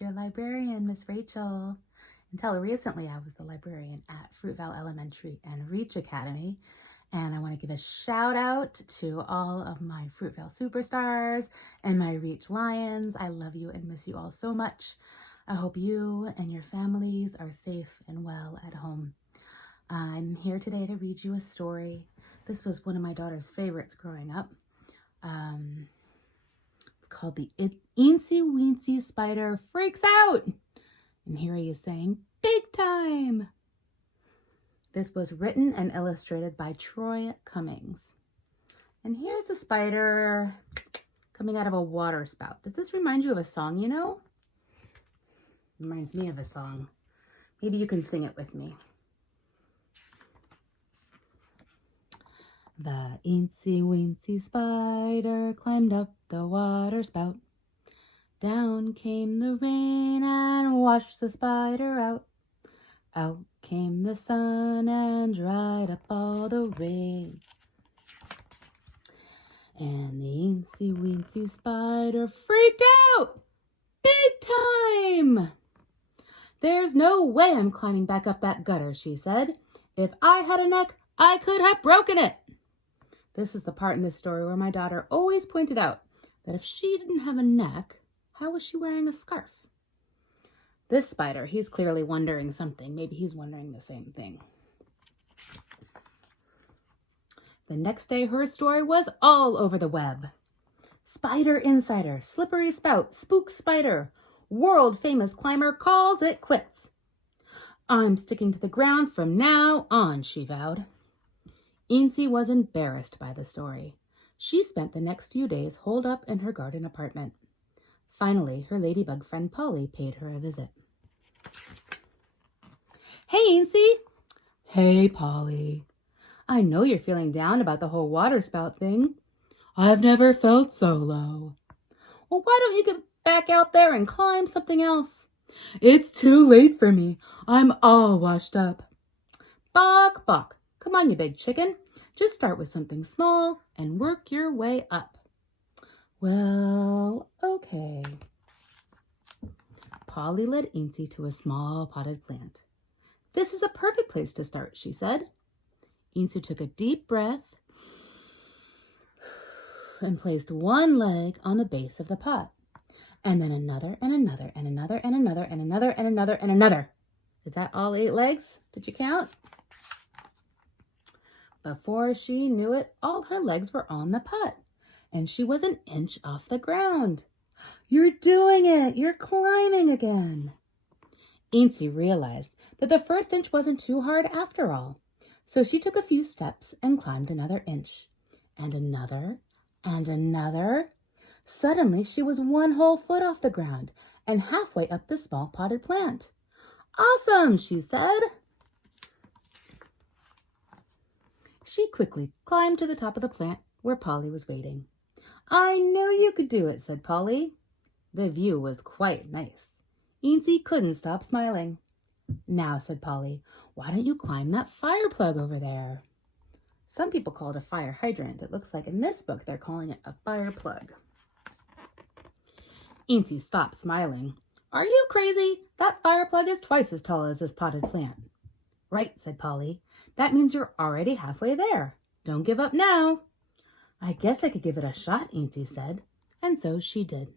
It's your librarian, Miss Rachel. Until recently, I was the librarian at Fruitvale Elementary and REACH Academy. And I want to give a shout out to all of my Fruitvale superstars and my REACH Lions. I love you and miss you all so much. I hope you and your families are safe and well at home. I'm here today to read you a story. This was one of my daughter's favorites growing up. It's called The Eensy Weensy Spider Freaks Out. And here he is saying, big time. This was written and illustrated by Cummings. And here's the spider coming out of a water spout. Does this remind you of a song you know? Reminds me of a song. Maybe you can sing it with me. The eensy weensy spider climbed up the water spout. Down came the rain and washed the spider out. Out came the sun and dried up all the rain. And the eensy weensy spider freaked out big time. There's no way I'm climbing back up that gutter, she said. If I had a neck, I could have broken it. This is the part in this story where my daughter always pointed out that if she didn't have a neck, how was she wearing a scarf? This spider, he's clearly wondering something. Maybe he's wondering the same thing. The next day, her story was all over the web. Spider insider, slippery spout, spook spider, world famous climber calls it quits. I'm sticking to the ground from now on, she vowed. Eensy was embarrassed by the story. She spent the next few days holed up in her garden apartment. Finally, her ladybug friend Polly paid her a visit. Hey, Eensy. Hey, Polly. I know you're feeling down about the whole water spout thing. I've never felt so low. Well, why don't you get back out there and climb something else? It's too late for me. I'm all washed up. Bok, bok. Come on, you big chicken. Just start with something small and work your way up. Well, okay. Polly led Eensy to a small potted plant. This is a perfect place to start, she said. Eensy took a deep breath and placed one leg on the base of the pot, and then another and another and another and another and another and another and another. Is that all 8 legs? Did you count? Before she knew it, all her legs were on the pot, and she was an inch off the ground. You're doing it! You're climbing again! Eensy realized that the first inch wasn't too hard after all, so she took a few steps and climbed another inch, and another, and another. Suddenly, she was 1 whole foot off the ground and halfway up the small potted plant. Awesome, she said. She quickly climbed to the top of the plant where Polly was waiting. I knew you could do it, said Polly. The view was quite nice. Eensy couldn't stop smiling. Now, said Polly, why don't you climb that fire plug over there? Some people call it a fire hydrant. It looks like in this book they're calling it a fire plug. Eensy stopped smiling. Are you crazy? That fire plug is twice as tall as this potted plant. Right, said Polly. That means you're already halfway there. Don't give up now. I guess I could give it a shot, Eensy said, and so she did.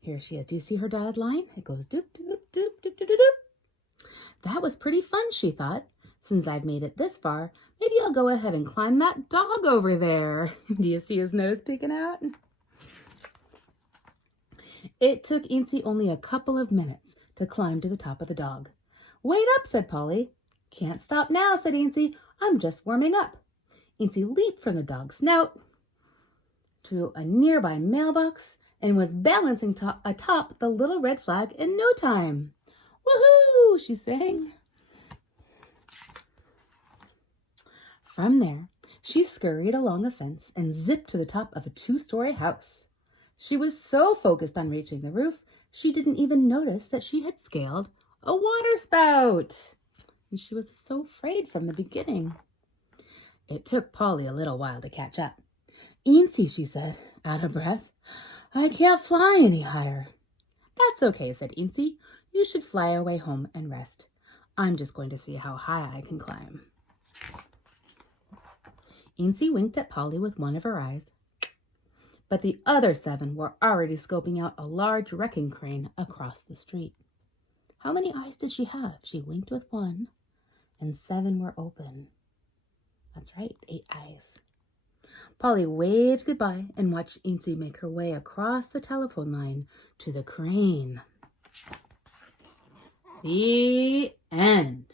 Here she is. Do you see her dotted line? It goes doop, doop, doop, doop, doop, doop, doop. That was pretty fun, she thought. Since I've made it this far, maybe I'll go ahead and climb that dog over there. Do you see his nose peeking out? It took Eensy only a couple of minutes to climb to the top of the dog. Wait up, said Polly. Can't stop now, said Eensy. I'm just warming up. Eensy leaped from the dog's snout to a nearby mailbox and was balancing atop the little red flag in no time. Woohoo, she sang. From there, she scurried along a fence and zipped to the top of a 2-story house. She was so focused on reaching the roof, she didn't even notice that she had scaled a water spout. And she was so afraid from the beginning. It took Polly a little while to catch up. Eensy, she said, out of breath, I can't fly any higher. That's okay, said Eensy. You should fly away home and rest. I'm just going to see how high I can climb. Eensy winked at Polly with one of her eyes, but the other 7 were already scoping out a large wrecking crane across the street. How many eyes did she have? She winked with one, and 7 were open. That's right, 8 eyes. Polly waved goodbye and watched Eensy make her way across the telephone line to the crane. The end.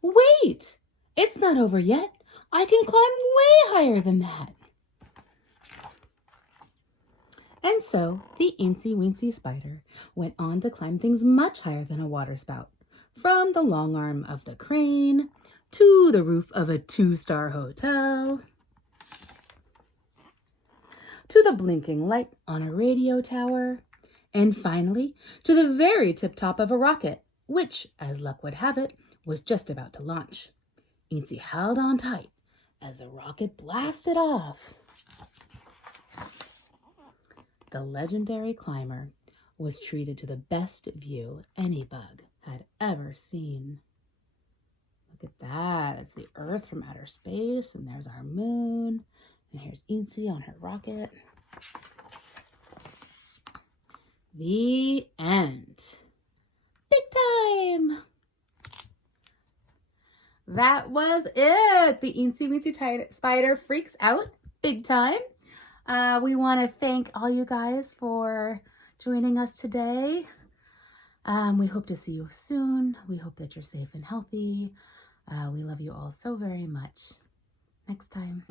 Wait! It's not over yet. I can climb way higher than that. And so the Eensy Weensy spider went on to climb things much higher than a water spout, from the long arm of the crane to the roof of a 2-star hotel, to the blinking light on a radio tower, and finally to the very tip-top of a rocket, which, as luck would have it, was just about to launch. Eensy held on tight as the rocket blasted off. The legendary climber was treated to the best view any bug had ever seen. Look at that. It's the Earth from outer space, and there's our moon, and here's Eensy on her rocket. The end. Big time! That was it. The Eensy Weensy spider freaks out big time. We want to thank all you guys for joining us today. We hope to see you soon. We hope that you're safe and healthy. We love you all so very much. Next time.